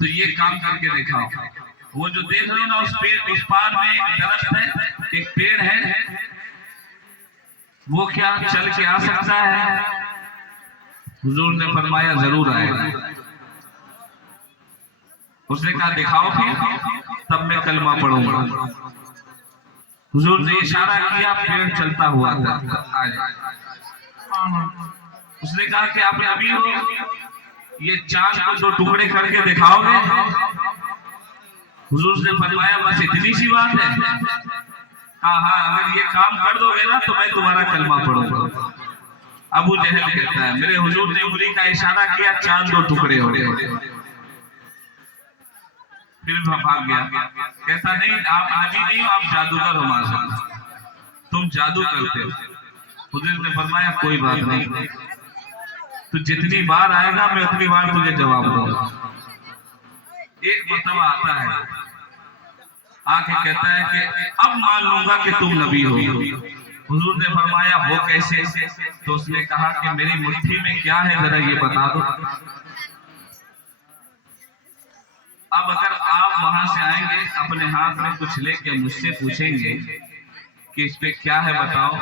तो ये काम करके दिखाओ। वो जो देख रहे हो ना, उस पार में एक दरख्त है, एक पेड़ है, वो क्या चल के आ सकता है? हुजूर ने फरमाया जरूर आएगा। उसने कहा दिखाओ फिर, तब मैं कलमा पढ़ूंगा। हुजूर ने इशारा किया, पेड़ चलता हुआ था। उसने कहा कि आप नबी हो, ये चांद को दो टुकड़े करके दिखाओगे? हुजूर ने फरमाया बस इतनी सी बात है? कहा हाँ, अगर ये काम कर दोगे ना तो मैं तुम्हारा कलमा पढ़ूंगा। अबू जहल कहता है मेरे हुजूर ने उंगली का इशारा किया, चांद दो टुकड़े हो गए। फिर भाग गया। कहता नहीं, आप नबी नहीं हो, आप जादूगर हो, माशाअल्लाह, तुम जादू करते हो। हुजूर ने फरमाया कोई बात नहीं, तू जितनी बार आएगा मैं उतनी बार तुझे जवाब दूंगा। एक मरतबा आता है, आके कहता है कि अब मान लूंगा कि तुम नबी हो। हुजूर ने फरमाया वो कैसे? तो उसने कहा कि मेरी मुट्ठी में क्या है, जरा ये बता दो। अब अगर आप वहां से आएंगे, अपने हाथ में कुछ लेके मुझसे पूछेंगे कि इस पे क्या है बताओ,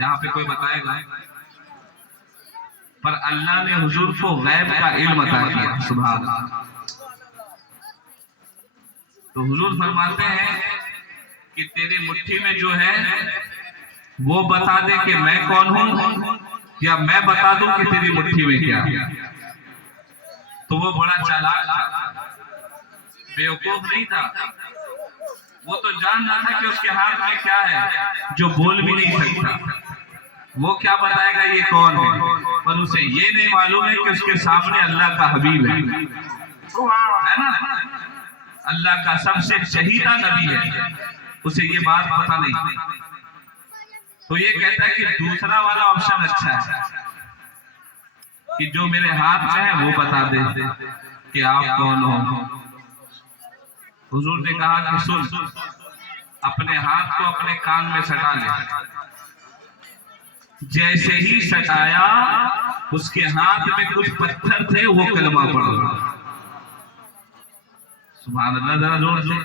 यहाँ पे कोई बताएगा? पर अल्लाह ने हुजूर को गैब का इल्म अता किया, सुभान अल्लाह। तो हुजूर फरमाते हैं कि तेरी मुट्ठी में जो है वो बता दे कि मैं कौन हूं, या मैं बता दूं कि तेरी मुट्ठी में क्या है। तो वो बड़ा चालाक था, बेवकूफ नहीं था। वो तो जान रहा था कि उसके हाथ में क्या है, जो बोल भी नहीं सकता। वो क्या बताएगा ये कौन है, पर उसे ये नहीं मालूम है कि उसके सामने अल्लाह का हबीब है ना, अल्लाह का सबसे शहीदा नबी है। उसे ये बात पता नहीं। तो ये कहता है कि दूसरा वाला ऑप्शन अच्छा है कि जो मेरे हाथ में है वो बता दे कि आप कौन हो। हुजूर ने कहा कि सुन, अपने हाथ को अपने कान में सटा ले। जैसे ही सटाया, उसके हाथ में कुछ पत्थर थे, वो कलमा पड़ा। सुभान अल्लाह, जरा जोर से।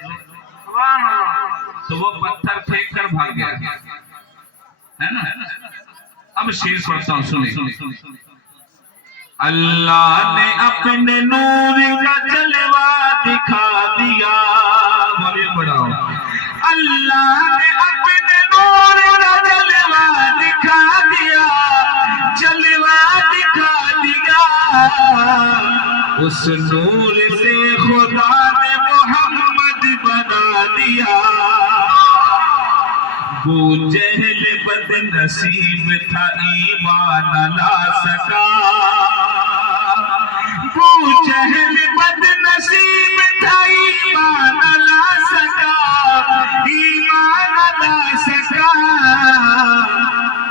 तो वो पत्थर फेंक कर भाग गया, है ना। अब शेर पढ़ता हूं, सुने। अल्लाह ने अपने नूर का जलवा दिखा दिया, बोलिए बढ़ाओ। अल्लाह ने अपने नूर का जलवा दिखा दिया, जलवा दिखा दिया। उस नूर से खुदा ने मोहम्मद बना दिया। वो जहल बदनसीब था, ईमान ला सका। वो जहल बदनसीब था, ईमान ला सका, ईमान ला सका।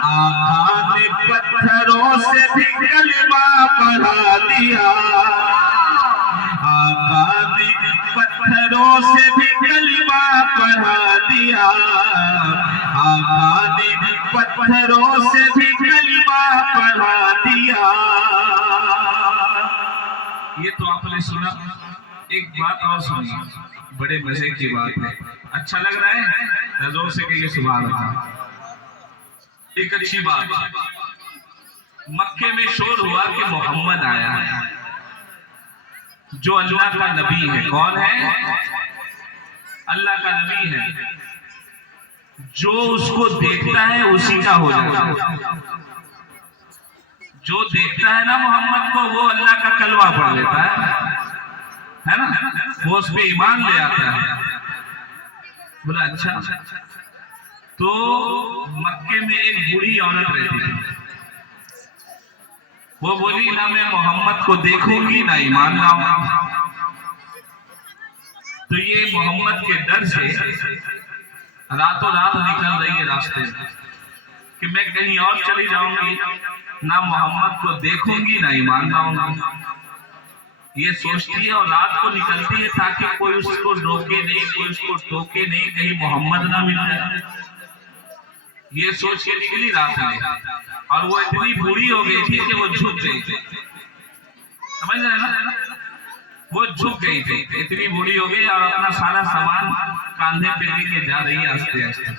आका ने पत्थरों से भी कलमा पढ़ा दिया। आका ने पत्थरों से भी कलमा पढ़ा दिया। आका ने पत्थरों से भी कलमा पढ़ा दिया। ये तो आपने सुना। एक बात और सुनी, बड़े मजे की बात है, अच्छा लग रहा है, नजरों से कहिए सुभान अल्लाह। एक अच्छी बात, मक्के में शोर हुआ कि मोहम्मद आया है, जो अल्लाह का नबी है। कौन है? अल्लाह का नबी है। जो उसको देखता है उसी का हो जाता है। जो देखता है ना मोहम्मद को, वो अल्लाह का कलमा पढ़ लेता है ना, वो उस पे ईमान ले आता है। बोला अच्छा। तो मक्के में एक बूढ़ी औरत रहती थी। वो बोली ना मैं मोहम्मद को देखूंगी ना ईमान लाऊंगी। तो ये मोहम्मद के डर से रातों रात निकल रही है रास्ते में कि मैं कहीं और चली जाऊंगी, ना मोहम्मद को देखूंगी ना ईमान लाऊंगी। ये सोचती है और रात को निकलती है ताकि कोई उसको रोके नहीं, कोई उसको टोके नहीं, कहीं मोहम्मद ना मिल जाए। ये सोच के निकली रात में, और वो इतनी बूढ़ी हो गई थी कि वो झुक गई। समझ रहे हैं ना? वो झुक गई थी, इतनी बूढ़ी हो गई और अपना सारा सामान कांधे पे लेके जा रही है आस्ते आस्ते।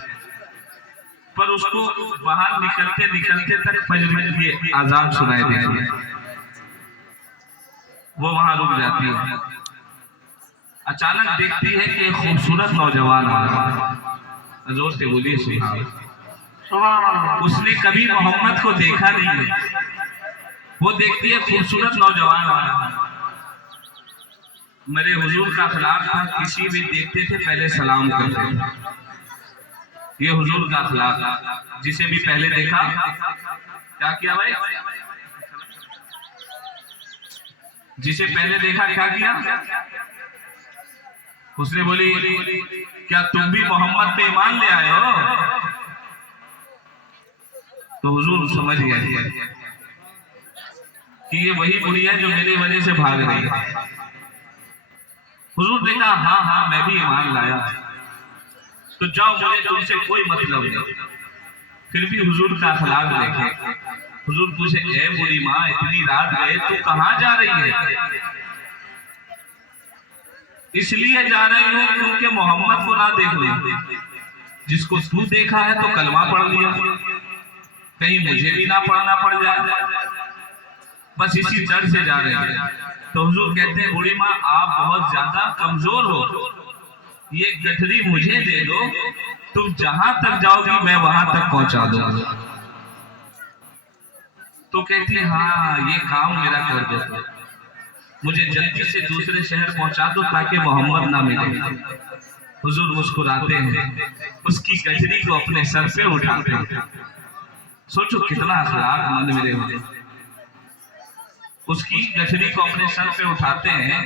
पर उसको बाहर निकलते निकलते तक फजर की आजान सुनाई देती है। वो वहां रुक जाती है। अचानक देखती है कि एक खूबसूरत नौजवान आ रहा है। जोर से बोलिए सुभान अल्लाह। उसने कभी मोहम्मद को देखा नहीं है। वो देखती है खूबसूरत नौजवान आ रहा है। मेरे हुजूर का अखलाक था, किसी भी देखते थे पहले सलाम करते थे। ये हुजूर का अखलाक, जिसे भी पहले देखा क्या किया भाई, जिसे पहले देखा क्या किया, उसने बोली क्या तुम भी मोहम्मद पे ईमान ले आए हो? तो हुजूर समझ गए कि ये वही बुढ़ी है जो मेरी वजह से भाग रही है। हुजूर देखा हाँ हाँ मैं भी ईमान लाया, तो जाओ मुझे तुमसे कोई मतलब नहीं। फिर भी हुजूर का अखलाक देखे। हुजूर पूछे ए बुढ़ी माँ, इतनी रात गए तू कहाँ जा रही है? इसलिए जा रही हूँ क्योंकि मोहम्मद को ना देख ले। जिसको तू देखा है तो कलमा पढ़ लिया, कहीं मुझे भी ना पढ़ना पड़ जाए, बस इसी डर से जा रहे हैं। तो हुजूर कहते हैं बूढ़ी माँ आप बहुत ज्यादा कमजोर हो, ये गठरी मुझे दे दो, तुम जहां तक जाओगी मैं वहां तक पहुंचा दूंगा। तो कहती है हाँ ये काम मेरा कर दो, मुझे जल्दी से दूसरे शहर पहुंचा दो ताकि मोहम्मद ना मिले। हुजूर मुस्कुराते हैं, उसकी गठरी को अपने सर पे उठाते हैं। सोचो कितना अखलाक मेरे हुए। उसकी गठरी को अपने सर पे उठाते हैं,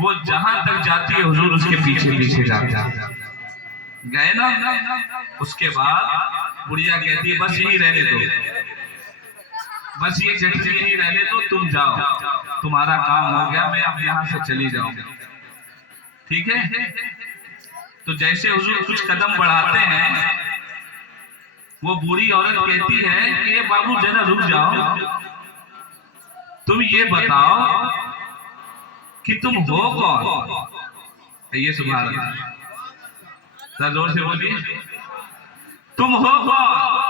वो जहां तक जाती है हुजूर उसके पीछे पीछे जाते हैं। गए ना, उसके बाद बुढ़िया कहती है बस यही रहने दो, बस ये गठरी यही रहने दो, तुम जाओ, तुम्हारा काम हो गया, मैं अब यहाँ से चली जाऊंगी। ठीक है। तो जैसे हुजूर कुछ कदम बढ़ाते हैं, वो बूढ़ी औरत कहती है कि ये बाबू जरा रुक जाओ, तुम ये बताओ कि तुम हो कौन? ये सुभान अल्लाह, जोर से बोलिए तुम हो कौन?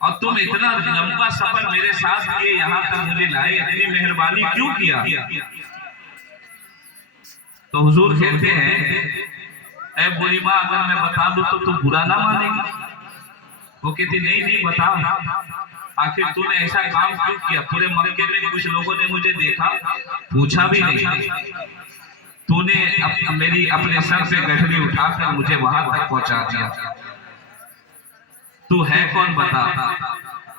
और तुम इतना लंबा सफर मेरे साथ किए, यहाँ तक मुझे लाए, इतनी मेहरबानी क्यों किया? तो हुजूर कहते हैं ऐ बूढ़ी माँ अगर मैं बता दूं तो तू बुरा ना मानेगी? वो कहती नहीं नहीं बता, आखिर तूने ऐसा काम क्यों किया? पूरे मक्के में कुछ लोगों ने मुझे देखा, पूछा भी नहीं, तूने मेरी अपने सर से गठरी उठाकर मुझे वहां तक पहुंचा दिया, तू है कौन बता?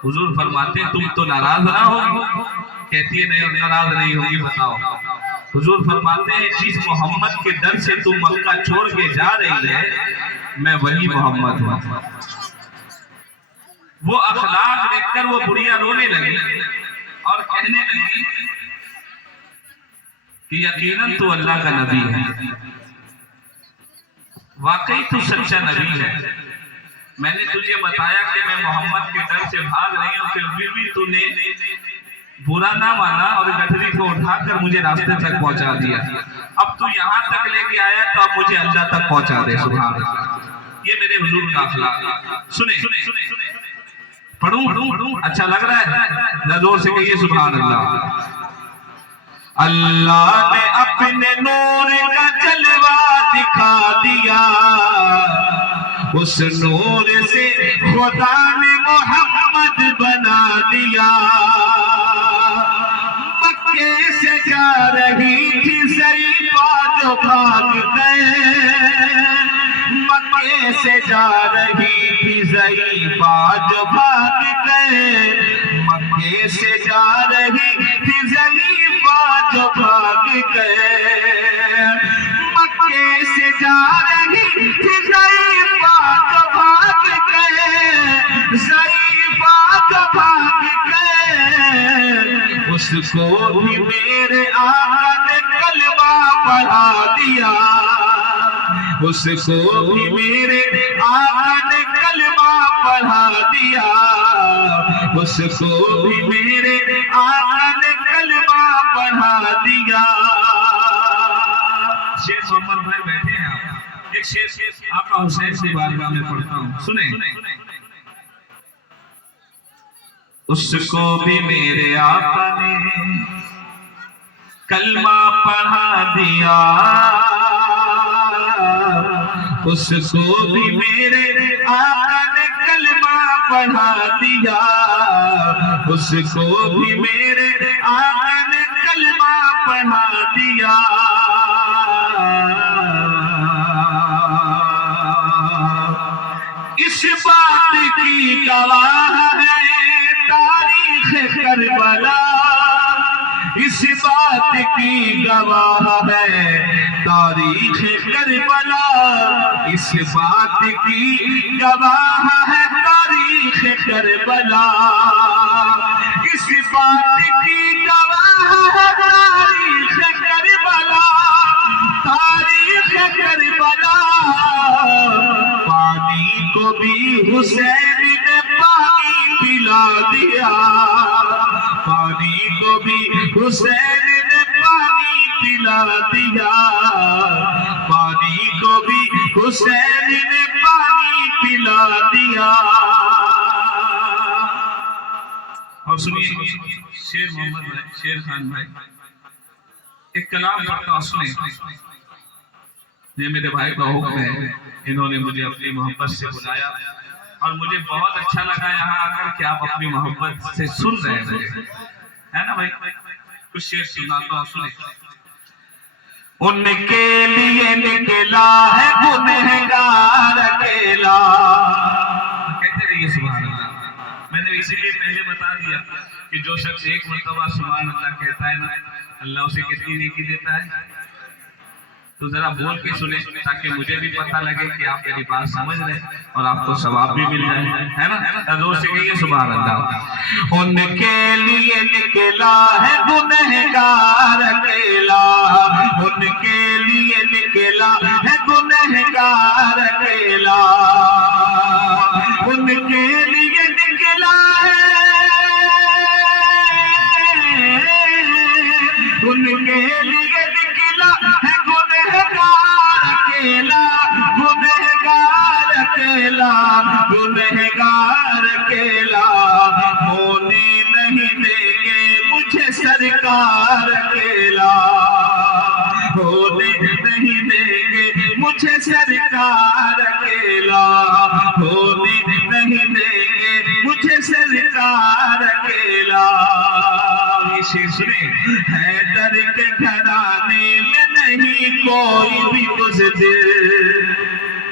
हुजूर फरमाते तुम तो नाराज ना होगी? कहती है नहीं नाराज नहीं होगी, बताओ। हुजूर फरमाते हैं जिस मोहम्मद के डर से तुम मक्का छोड़ के जा रही है, मैं वही मोहम्मद हूं। वो अखलाक देखकर वो बुढ़िया रोने लगी और कहने लगी कि यकीनन तू अल्लाह का नबी है, वाकई तू सच्चा नबी है। मैंने तुझे बताया कि मैं मोहम्मद के डर से भाग रही हूँ, फिर भी तूने बुरा ना माना और गठरी को उठाकर मुझे रास्ते तक पहुंचा दिया। अब तू यहाँ तक लेके आया तो अब मुझे अल्लाह तक पहुंचा दे। सुभान अल्लाह। ये मेरे हुजूर का अखलाक। सुने पढ़ूं? अच्छा लग रहा है? जोर से कहिए सुभान अल्लाह। अल्लाह ने अपने नूर का जलवा दिखा दिया, उस नूर से खुदा ने मोहम्मद बना दिया। मक्के से जा रही थी ज़रीफ़ा जो भाग गए, मक्के से जा रही थी ज़रीफ़ा जो भाग गए, मक्के से जा रही थी ज़रीफ़ा जो भाग गए, मक्के से जा रही थी ज़रीफ़ा जो भाग गए, ज़रीफ़ा जो भाग गए। उसको भी मेरे आका ने कलमा पढ़ा दिया, उसको भी मेरे आका ने कलमा पढ़ा दिया, उसको भी मेरे आका ने कलमा पढ़ा दिया। शेर मोहम्मद भाई बैठे हैं आप, एक शेर आपका हुसैन की बारगाह में पढ़ता हूँ, सुने। उसको भी मेरे आका ने कलमा पढ़ा दिया, उसको भी मेरे आका ने कलमा पढ़ा दिया, उसको भी मेरे आका ने कलमा पढ़ा दिया। इस बात की गवाह है तारीख करबला, इस बात की गवाह है तारीख करबला, इस बात की गवाह है तारीख करबला, इस बात की गवाह है तारीख करबला, तारीख करबला। पानी को भी हुसैन ने पानी पिला दिया, पानी को भी हुसैन ने पानी पिला दिया, पानी को भी हुसैन ने पानी पिला दिया। और सुनिए शेर मोहम्मद भाई, शेर खान भाई, एक कलाम पढ़ता सुने। ये मेरे भाई का हुक्म है, इन्होंने मुझे अपनी मोहब्बत से बुलाया और मुझे बहुत अच्छा लगा यहाँ आकर कि आप अपनी मोहब्बत से सुन रहे हैं, है ना भाई। कुछ शेर सुनाता हूँ, सुने। उनके लिए निकला है गुनहगार अकेला, कहते रहिए सुभान अल्लाह। मैंने इसीलिए पहले बता दिया कि जो शख्स एक मर्तबा सुभान अल्लाह कहता है ना, अल्लाह उसे कितनी नेकी देता है। तो जरा बोल के सुने ताकि मुझे भी पता लगे कि आप मेरी बात समझ रहे और आपको सवाब भी मिल जाए, है ना। जोर से कहिए सुभान अल्लाह। उनके लिए निकला है गुनहगार अकेला, उनके लिए निकला है गुनहगार अकेला, उनके लिए निकला है, उनके लिए निकला है गुनहगार अकेला, गुनहगार अकेला, गुनहगार अकेला। होने नहीं देंगे मुझे सरकार अकेला, होने नहीं देंगे मुझे सरकार अकेला, होने नहीं देंगे मुझे सरकार अकेला। सुने, हैदर के घराने में नहीं कोई भी मुज़दिर,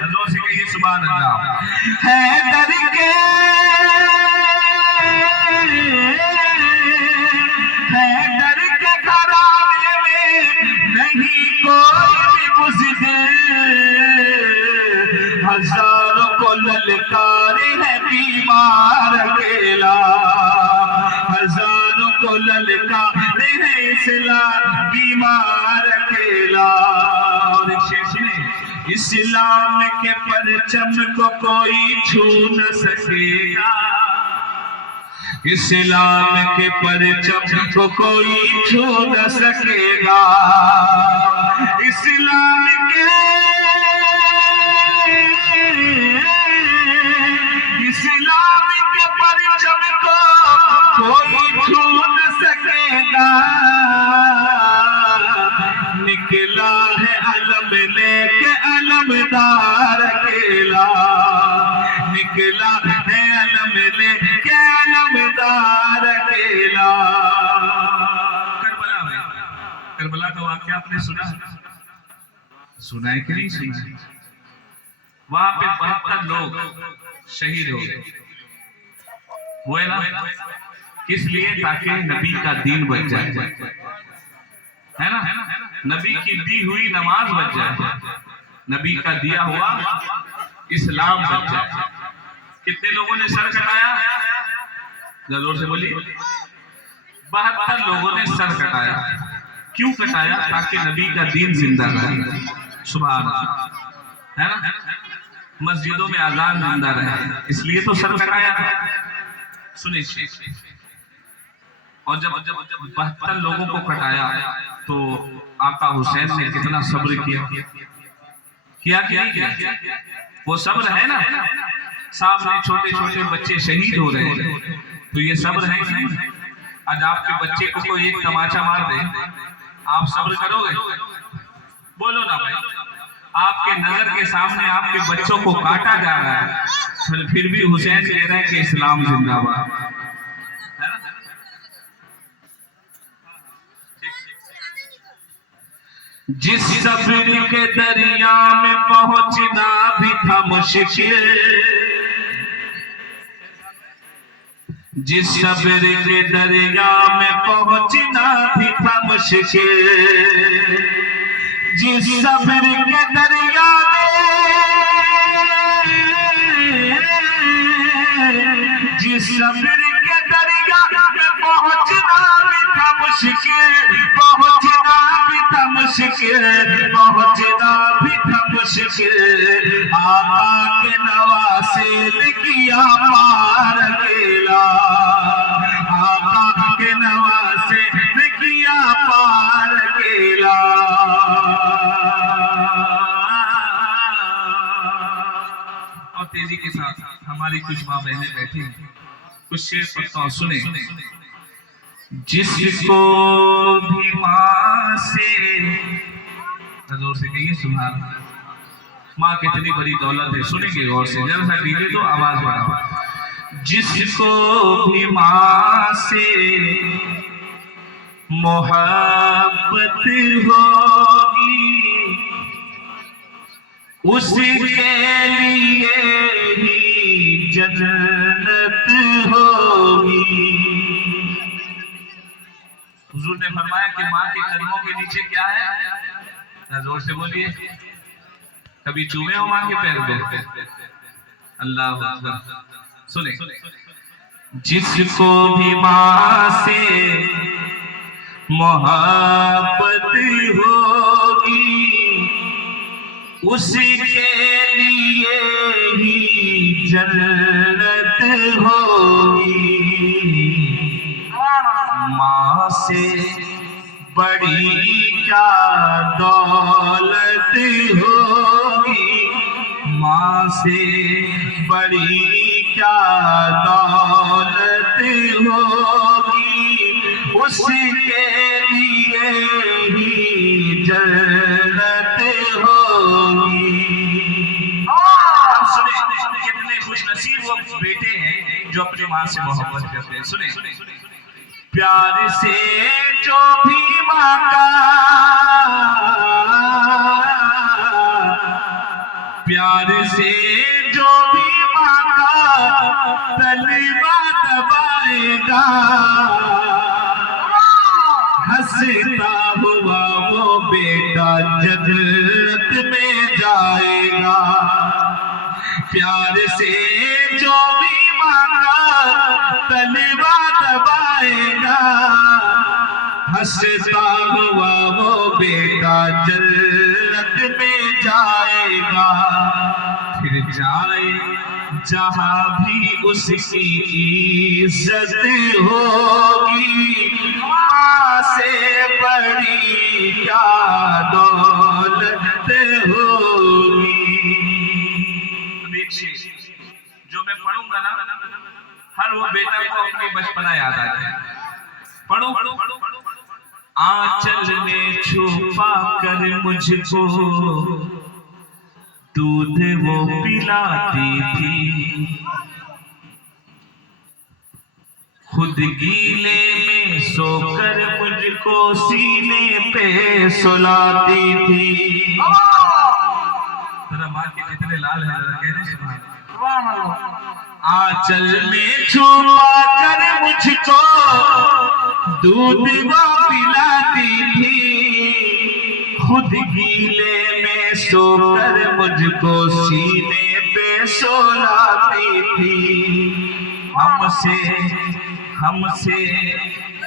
जोर से कहिए सुभान अल्लाह। हैदर के घराने में नहीं कोई भी मुज़दिर, हजारों को ललकारे है बीमार अकेला, हजारों को ललकारे है इस्लाम बीमार अकेला। और शेष में इस्लाम के परचम को कोई छू न सकेगा, इस्लाम के परचम को कोई छू न सकेगा, इस्लाम के परचम को कोई छू न सकेगा। निकला है अलम लेके अलमदार अकेला, निकला है अलम लेके अलमदार अकेला। करबला में, करबला का वाक़या आपने सुना है कि नहीं सुना है? वहां पे 72 लोग शहीद हो गए, हुए ना, किस लिए? ताकि नबी का दीन बच जाए, है ना, नबी की दी हुई नमाज बच जाए, नबी का दिया हुआ इस्लाम बच जाए। कितने लोगों ने सर कटाया? जोर से बोलिए। 72 लोगों ने सर कटाया। क्यों कटाया? ताकि नबी का दीन जिंदा रहे, सुभान अल्लाह, है ना। मस्जिदों में अजान जिंदा रहे, इसलिए तो सर कटाया था। सुनिए, और जब 72 लोगों को कटाया तो आका हुसैन ने कितना सब्र किया किया। वो सब्र है ना, सामने छोटे छोटे बच्चे शहीद हो रहे हैं, तो ये सब्र है कि नहीं? आज आपके बच्चे को कोई एक तमाचा मार दे, आप सब्र करोगे? बोलो ना भाई। आपके नजर के सामने आपके बच्चों को काटा जा रहा है, फिर भी हुसैन कह रहा है कि इस्लाम जिंदाबाद। जिस सब्र के दरिया में पहुंचना भी था मुश्किल, जिस सब्र के दरिया में पहुंचना भी था मुश्किल, जिस सब्र के दरिया में, जिस सब्र के दरिया में पहुंचना भी था मुश्किल, पहुंचना भी था मुश्किल, पहुंचना भी था मुश्किल, आका के नवासे ने किया पार अकेला, आका के नवासे ने किया पार अकेला। और तेजी के साथ हमारी कुछ माँ बहनें बैठी, कुछ शेर पढ़ता हूं, सुने। जिसको भी माँ से, जोर से कहिए सुभान। माँ कितनी बड़ी दौलत है, सुनेंगे गौर से, जरा सा डीजे तो आवाज बढ़ाओ। जिसको भी माँ से मोहब्बत होगी, उसके लिए ही जन्नत होगी। हुजूर ने फरमाया कि माँ के कदमों के नीचे क्या है? जोर से बोलिए। कभी चूमे हो माँ के पैर पे? अल्लाह अकबर। सुने। जिसको भी माँ से मोहब्बत होगी, उसके लिए ही जन्नत होगी। माँ से बड़ी क्या दौलत होगी, माँ से बड़ी क्या दौलत होगी, उसके लिए ही जन्नत होगी। अब सुने, कितने खुश नसीब वो बेटे हैं जो अपनी माँ से मोहब्बत करते हैं। सुने। प्यार से जो भी माँ का, प्यार से जो भी माँ का तलवा दबाएगा, हंसता हुआ वो बेटा जन्नत में जाएगा। प्यार से जो भी माँ का तलवा दबाएगा, हंसता हुआ वो बेटा जन्नत में जाएगा। फिर जाए जहां भी उसकी इज्जत होगी, माँ से बड़ी क्या दौलत होगी। जो मैं पढ़ूंगा ना, हर वो बेटा को अपनी बचपना याद आ जाए। पढ़ो। आंचल में छुपा कर मुझको दूध वो पिलाती थी, खुद गीले में सोकर मुझको सीने पे सुलाती थी। तेरा माँ के कितने लाल है, कहने सुभान। आंचल में छुपा कर मुझको दूध वो पिलाती थी, खुद गीले में सोकर मुझको सीने पे सुलाती थी। हमसे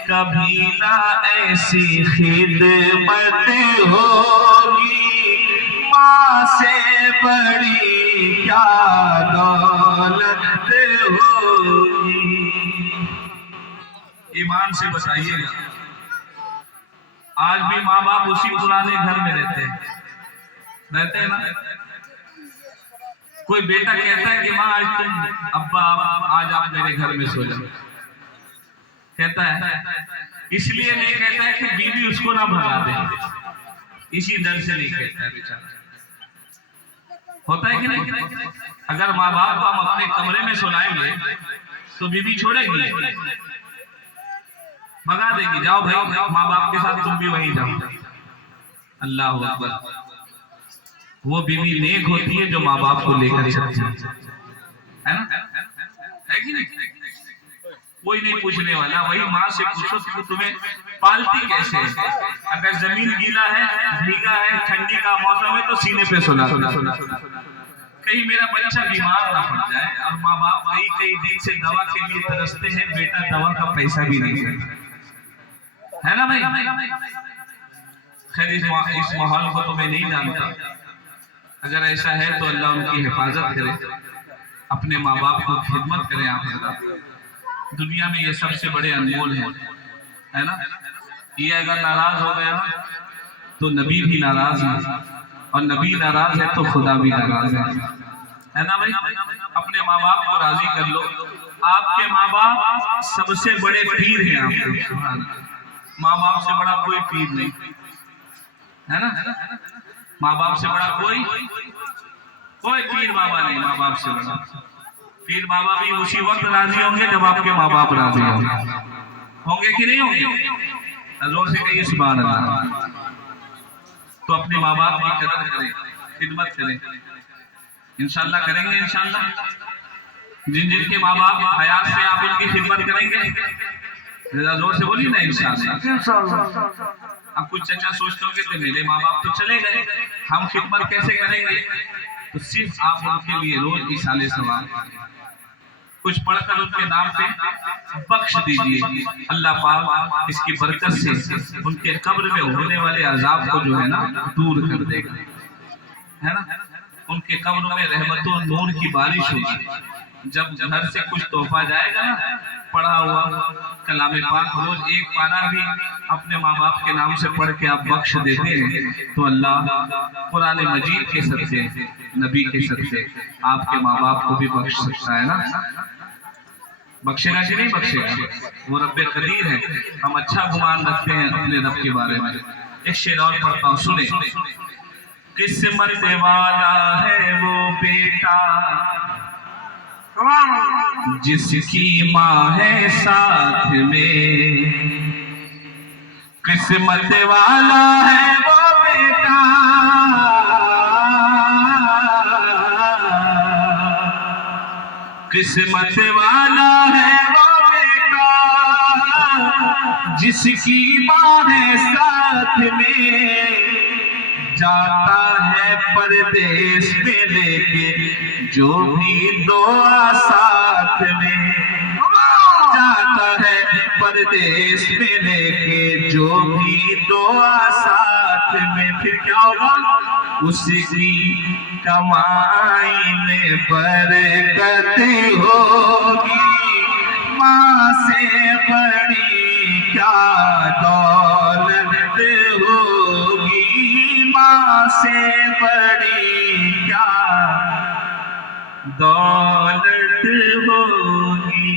कभी ना ऐसी खिदमत होगी, माँ से बड़ी क्या दौलत होगी। ईमान से बताइएगा, आज भी माँ बाप उसी पुराने घर में रहते हैं ना। कोई बेटा कहता है कि माँ आज तुम अब्बा आज आप मेरे घर में सो जाओ, कहता है, इसलिए नहीं कहता है कि बीवी उसको ना भगा दे, इसी डर से नहीं कहता है बेचारा। होता है कि नहीं? अगर माँ बाप को हम अपने कमरे में सुलाएंगे तो बीवी छोड़ेगी, भगा देगी, जाओ भाई माँ बाप के साथ तुम भी वहीं जाओ। अल्लाह अकबर। वो बीवी नेक होती है जो माँ बाप को लेकर चलती है ना, है कि नहीं? कोई नहीं पूछने वाला, वही माँ से पूछो कि तुम्हें पालती कैसे है। अगर जमीन गीला है, भीगा है, ठंडी का मौसम है तो सीने पे सुला, कहीं मेरा बच्चा बीमार ना पड़ जाए। और माँ बाप कई दिन से दवा के लिए तरसते हैं, बेटा दवा का पैसा भी नहीं है ना भाई। खैर इस माहौल को तो मैं नहीं जानता, अगर ऐसा है तो अल्लाह उनकी हिफाजत करे, अपने माँ बाप को खिदमत करें। आप दुनिया में ये सबसे बड़े अनमोल है ना। ये अगर नाराज हो गया तो नबी भी नाराज है, और नबी नाराज है तो खुदा भी नाराज है ना भाई। अपने माँ बाप को राजी कर लो। आपके माँ बाप सबसे बड़े पीर हैं आपके, माँ बाप से बड़ा कोई पीर नहीं है ना। माँ बाप से बड़ा कोई पीर बाबा नहीं, माँ बाप से बड़ा पीर बाबा भी उसी वक्त राजी होंगे जब आपके माँ बाप राजी होंगे कि नहीं होंगे। जोर से कहिए सुभान अल्लाह। तो अपने माँ बाप की कदर करें, खिदमत करें, इंशाल्लाह करेंगे। इंशाल्लाह जिन जिनके माँ बाप हयात से आप उनकी खिदमत करेंगे, जोर से बोलिए ना इंशाल्लाह। अब कुछ चचा सोचते होंगे तो मेरे माँ बाप तो चले गए, हम खिदमत कैसे करेंगे? तो सिर्फ आप उनके लिए रोज इशाले सवाल कुछ पढ़कर उनके नाम पे बख्श दीजिए। अल्लाह पाक इसकी बरकत से उनके कब्र में होने वाले अजाब को जो है ना दूर कर देगा, है ना। उनके कब्र में रहमतों नूर की बारिश होगी। जब घर से कुछ तोहफा जाएगा ना, पढ़ा हुआ कलाम पाक रोज एक पारा भी अपने माँ बाप के नाम से पढ़ के आप बख्श देते हैं तो अल्लाह कुरान मजीद के सदके, नबी के सदके आपके माँ बाप को भी बख्श सकता है ना। बख्शेगा कि नहीं बख्शेगा? वो रब्बे कदीर है। हम अच्छा गुमान रखते हैं अपने रब के बारे में। एक शेर और पढ़ता हूँ, सुने। किस्मत वाला है वो बेटा जिसकी माँ है साथ में, किस्मत वाला है वो बेटा किस्मत वाला है वो बेटा जिसकी माँ है साथ में, जाता है परदेश में लेके जो भी दुआ साथ में, जाता है परदेश में लेके जो भी दुआ साथ में। फिर क्या होगा? उसकी कमाई में बरकत होगी, माँ से बड़ी क्या दौलत होगी, माँ से बड़ी क्या दौलत होगी।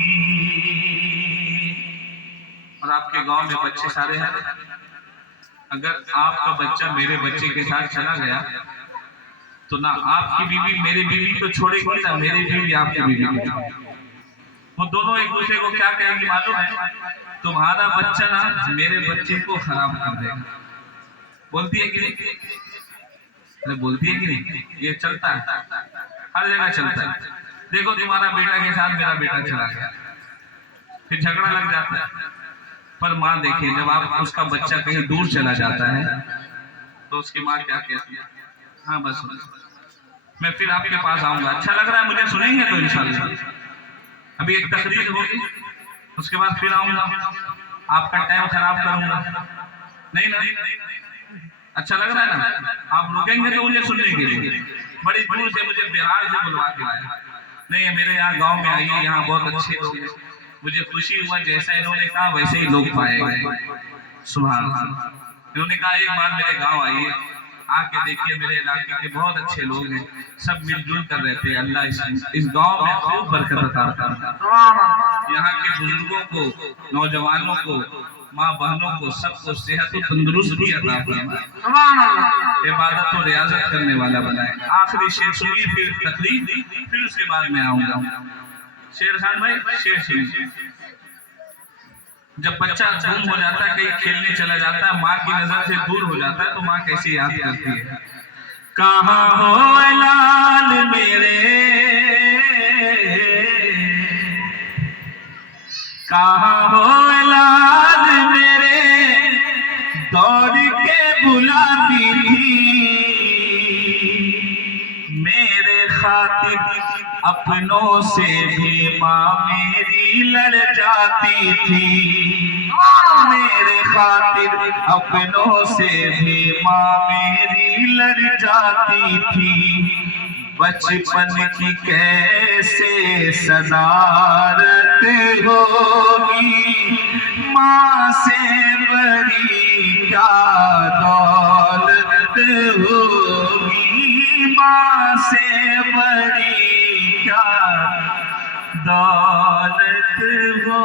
और आपके गांव में बच्चे सारे हैं, अगर आपका बच्चा मेरे बच्चे के साथ चला गया तो ना आपकी बीवी मेरी बीवी को छोड़ेगी, ना मेरी बीवी आपकी बीवी को। वो दोनों एक दूसरे को क्या कहेंगे मालूम है? तुम्हारा बच्चा ना मेरे बच्चे को खराब कर देगा। बोलती है कि नहीं? अरे बोलती है कि नहीं? ये चलता है, हर जगह चलता है। देखो तुम्हारा बेटा के साथ मेरा बेटा चला गया, फिर झगड़ा लग जाता है। पर माँ देखिए, जब आप उसका बच्चा कहीं दूर चला जाता है तो उसकी माँ क्या कहती है? हाँ बस मैं फिर आपके पास आऊंगा, अच्छा लग रहा है मुझे, सुनेंगे तो इंशाल्लाह। अभी एक तकरीर होगी, उसके बाद फिर आऊंगा, आपका टाइम खराब करूंगा नहीं ना? अच्छा लग रहा है ना? आप रुकेंगे तो मुझे सुनने के लिए। बड़ी दूर से मुझे बिहार से बुलवा के लाया, नहीं मेरे यहाँ गाँव में आइए, यहाँ बहुत अच्छे लोग हैं, मुझे खुशी हुआ जैसा इन्होंने कहा वैसे ही लोग पाएंगे। सुभान अल्लाह। इन्होंने कहा एक बार मेरे गांव आइए, आके देखिए मेरे इलाके के बहुत अच्छे लोग हैं, सब मिलजुल कर रहते हैं। अल्लाह इस गांव में खूब बरकत अता फरमाए। यहाँ के बुजुर्गों को, नौजवानों को, माँ बहनों को, सबको सेहत और तंदुरुस्ती अता फरमाए, इबादत और रियाजत करने वाला बनाए। आखिरी शेर सुनिए, फिर तकरीर, फिर उसके बाद में आऊंगा। शेर खान भाई, शेर सुनिए। जब बच्चा गुम हो जाता है, कहीं खेलने चला जाता है, माँ की नजर से दूर हो जाता है, तो माँ कैसे याद करती है? कहाँ हो लाल मेरे, कहाँ हो लाल मेरे, दौड़ के बुलाती थी मेरे खातिर, अपनों से भी माँ मेरी लड़ जाती थी। मेरे खातिर अपनों से भी माँ मेरी लड़ जाती थी। बचपन की कैसे सदारत होगी, माँ से बड़ी क्या दौलत होगी, माँ से बड़ी क्या दौलत हो।